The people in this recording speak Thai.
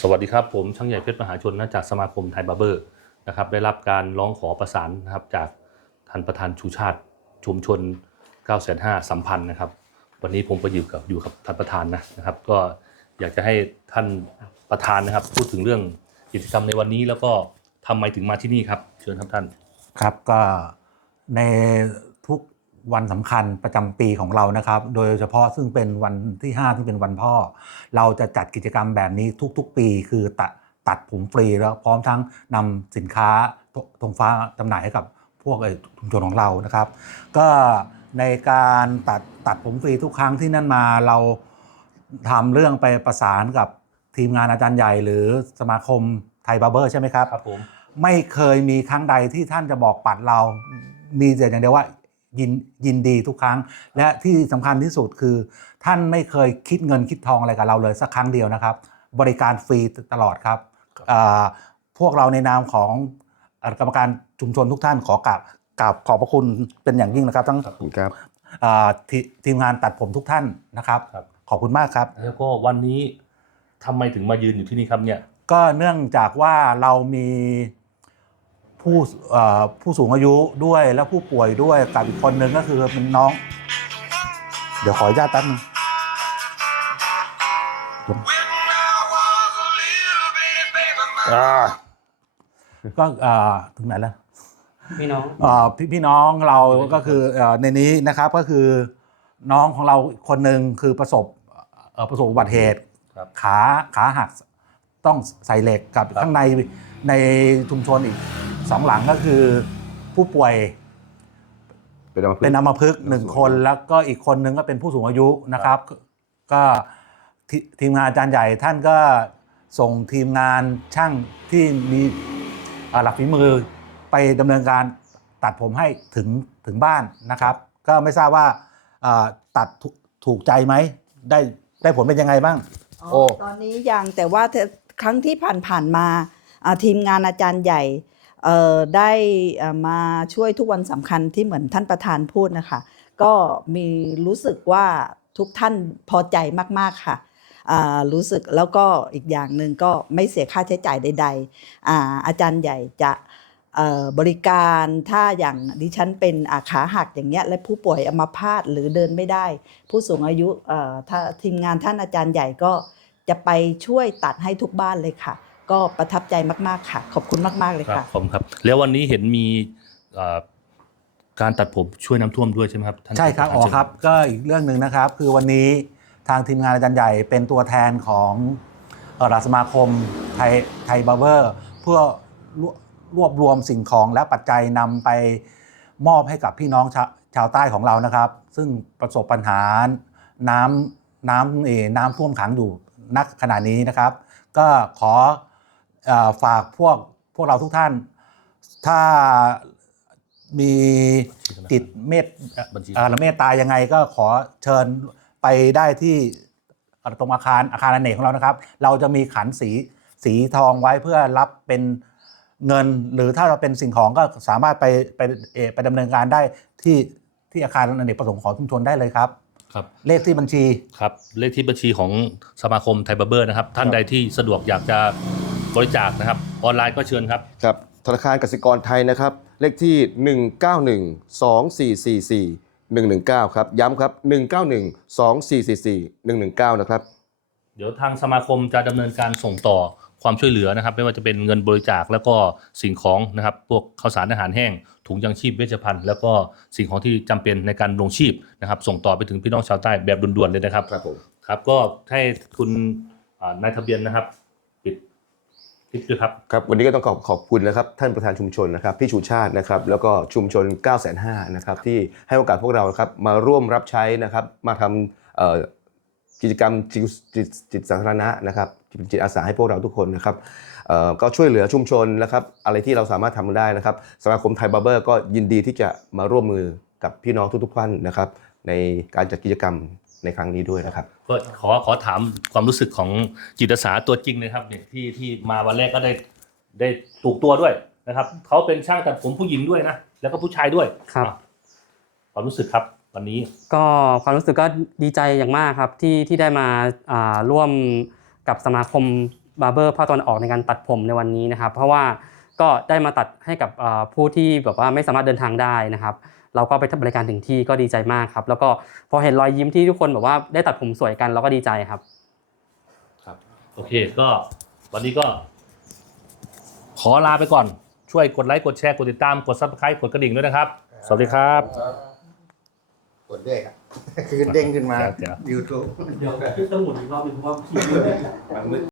สวัสดีครับ ผมช่างใหญ่เพชรมหาชนนะจากสมาคมไทยบาร์เบอร์นะครับได้รับการร้องขอประสานนะครับจากท่านประธานชูชาติชุมชน 905สัมพันธ์นะครับ วันนี้ผมไปอยู่กับอยู่กับท่านประธานนะนะครับ ก็อยากจะให้ท่านประธานนะครับ พูดถึงเรื่องกิจกรรมในวันนี้แล้วก็ทำไมถึงมาที่นี่ครับ เชิญครับท่านครับก็ในทุก วันสำคัญประจำปีของเรานะครับ โดยเฉพาะซึ่งเป็นวันที่ 5 ที่เป็นวันพ่อ เราจะจัดกิจกรรมแบบนี้ทุกๆ ปีคือตัดตัดผมฟรีแล้วพร้อมทั้งนำสินค้าธงฟ้าจำหน่ายให้กับพวกเอ่อชุมชนของเรานะครับ ก็ในการตัดตัดผมฟรีทุกครั้งที่นั่นมาเราทำเรื่องไปประสานกับทีมงานอาจารย์ใหญ่หรือสมาคมไทยบาร์เบอร์ใช่ไหมครับครับผมไม่เคยมีครั้งใดที่ท่านจะบอกปัดเรา มีแต่อย่างเดียวว่า ยินยินดีทุกครั้ง และที่สำคัญที่สุดคือ ท่านไม่เคยคิดเงินคิดทองอะไรกับเราเลยสักครั้งเดียวนะครับ บริการฟรีตลอดครับอ่าพวกเราในนามของกรรมการชุมชนทุกท่านขอกราบกราบขอบพระคุณเป็นอย่างยิ่งนะครับ ทั้งขอบคุณครับอ่าททีมงานตัดผมทุกท่านนะครับครับขอบคุณมากครับ แล้วก็วันนี้ทำไมถึงมายืนอยู่ที่นี่ครับเนี่ยก็เนื่องจากว่าเรามี ผู้เอ่อผู้สูงอายุด้วยและผู้ป่วยด้วยกับอีกคนหนึ่งก็คือเป็นน้อง เดี๋ยวขออนุญาตแป๊บนึงอ่าก็อ่าถึงไหนแล้วพี่น้องอ่าพี่พี่น้องเราก็คือเอ่อในนี้นะครับก็คือน้องของเราคนหนึ่งคือประสบเอ่อประสบอุบัติเหตุครับขาขาหัก ต้องใส่เหล็กกับครับข้างในในชุมชนอีกสองหลังก็คือผู้ป่วยเป็นอัมพฤกษ์เป็นอัมพฤกษ์หนึ่งคนแล้วก็อีกคนนึงก็เป็นผู้สูงอายุนะครับ ก็ททีมงานอาจารย์ใหญ่ท่านก็ส่งทีมงานช่างที่มีเอ่อหลักฝีมือไปดำเนินการตัดผมให้ถึงถึงบ้านนะครับ ก็ไม่ทราบว่าเอ่อตัดถูถูกใจไหมได้ได้ผลเป็นยังไงบ้างอ๋อโอ้ตอนนี้ยังแต่ว่าเธอ ครั้งที่ผ่านๆมาทีมงานอาจารย์ใหญ่ได้มาช่วยทุกวันสำคัญที่เหมือนท่านประธานพูดนะคะ ก็มีรู้สึกว่าทุกท่านพอใจมาก ๆค่ะรู้สึกแล้วก็อีกอย่างหนึ่งก็ไม่เสียค่าใช้จ่ายใด ๆ อาอาจารย์ใหญ่จะบริการถ้าอย่างดิฉันเป็นาขาหักอย่างเงี้ยและผู้ป่วยอัมาพาตหรือเดินไม่ได้ ผู้สูงอายุถ้าทีมงานท่านอาจารย์ใหญ่ก็ จะไปช่วยตัดให้ทุกบ้านเลยค่ะ ก็ประทับใจมากๆค่ะ ขอบคุณมากๆเลยครับค่ะ ผมครับ แล้ววันนี้เห็นมีเอ่อการตัดผมช่วยน้ำท่วมด้วยใช่ไหมครับท่านใช่ครับปะธานอ๋อเชิญครับ ก็อีกเรื่องหนึ่งนะครับ คือวันนี้ทางทีมงานอาจารย์ใหญ่เป็นตัวแทนของเอ่อราชสมาคมไทยไทยบาร์เบอร์ เพื่อรวรวบรวมสิ่งของและปัจจัยนำไปมอบให้กับพี่น้องชาชาวใต้ของเรานะครับ ซึ่งประสบปัญหาน้ำน้ำเออน้ำท่วมขังอยู่ นักขณะนี้นะครับ ก็ขอเออฝากพวกพวกเราทุกท่าน ถ้ามีจิตเมตบัญชีเอ่อเมตตายังไงก็ขอเชิญไปได้ที่เอ่อตรงอาคารอาคารอเนกของเรานะครับ เราจะมีขันสีสีทองไว้เพื่อรับเป็นเงิน หรือถ้าเราเป็นสิ่งของก็สามารถไปไปเอ่อไปดำเนินการได้ที่ที่อาคารอเนกประสงค์ของชุมชนได้เลยครับ ครับ เลขที่บัญชี ครับ เลขที่บัญชีของสมาคมไทยบาร์เบอร์นะครับ ท่านใดที่สะดวกอยากจะบริจาคนะครับ ออนไลน์ก็เชิญครับ ครับ ธนาคารกสิกรไทยนะครับ เลขที่ 191 2444 119 ครับ ย้ำครับ 191 2444 119 นะครับ เดี๋ยวทางสมาคมจะดำเนินการส่งต่อ ความช่วยเหลือนะครับ ไม่ว่าจะเป็นเงินบริจาคแล้วก็สิ่งของนะครับ พวกข้าวสารอาหารแห้ง ถุงยังชีพเวชภัณฑ์แล้วก็สิ่งของที่จำเป็นในการดำรงชีพนะครับ ส่งต่อไปถึงพี่น้องชาวใต้แบบด่วนๆเลยนะครับครับผมครับก็ให้คุณอ่านายทะเบียนนะครับปิดคลิปด้วยครับครับวันนี้ก็ต้องขอบขอบคุณนะครับท่านประธานชุมชนนะครับพี่ชูชาตินะครับแล้วก็ชุมชน 9 5 0 0 0นะครับที่ให้โอกาสพวกเราครับมาร่วมรับใช้นะครับมาทำเอ่อ กิจกรรมจิตจิตจิตสาธารณะนะครับเป็นจิตอาสาให้พวกเราทุกคนนะครับเอ่อก็ช่วยเหลือชุมชนนะครับ อะไรที่เราสามารถทำได้นะครับสมาคมไทยบาร์เบอร์ก็ยินดีที่จะมาร่วมมือกับพี่น้องทุกๆท่านนะครับ ในการจัดกิจกรรมในครั้งนี้ด้วยนะครับก็ขอขอถามความรู้สึกของจิตอาสาตัวจริงเลยครับเนี่ยที่ที่มาวันแรกก็ได้ได้ถูกตัวด้วยนะครับเขาเป็นช่างตัดผมผู้หญิงด้วยนะแล้วก็ผู้ชายด้วยครับอะความรู้สึกครับ วันนี้ ก็ความรู้สึกก็ดีใจอย่างมากครับที่ที่ได้มาอ่าร่วมกับสมาคมบาร์เบอร์ภาคตะวันออกในการตัดผมในวันนี้นะครับ เพราะว่าก็ได้มาตัดให้กับเอ่อผู้ที่แบบว่าไม่สามารถเดินทางได้นะครับ เราก็ไปบริการถึงที่ก็ดีใจมากครับ แล้วก็พอเห็นรอยยิ้มที่ทุกคนแบบว่าได้ตัดผมสวยกันเราก็ดีใจครับ โอเคก็วันนี้ก็ ขอลาไปก่อนช่วยกดไลค์กดแชร์กดติดตามกด subscribe กดกระดิ่งด้วยนะครับ สวัสดีครับ กดด้วยครับ คือเด้งขึ้นมา เดี๋ยว YouTube เดี๋ยวพี่ต้องหมุนอีกรอบนึงเพราะว่า